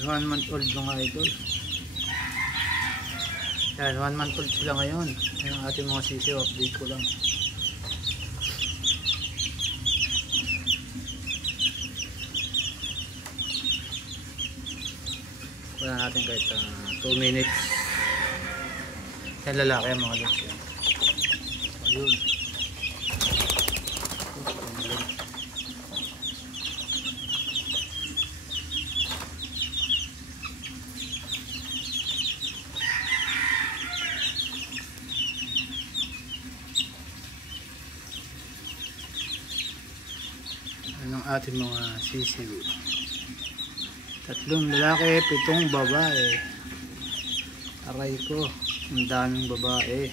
1 month old mga idol. Yan, 1 month old sila ngayon. Yan ang ating mga sisiw, update ko lang. Wala natin kahit 2 minutes. Yan, lalaki mga lods yan. Ayun. Anong ating mga sisiw? 3 lalaki, 7 babae. Aray ko, ang daming babae.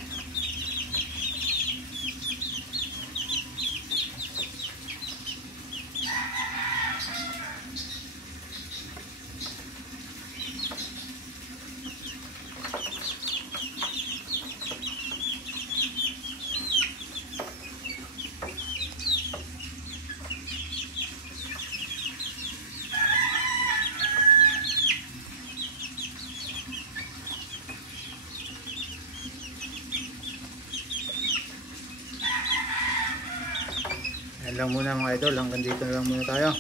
Yan lang muna mga idol, hanggang dito na lang muna tayo.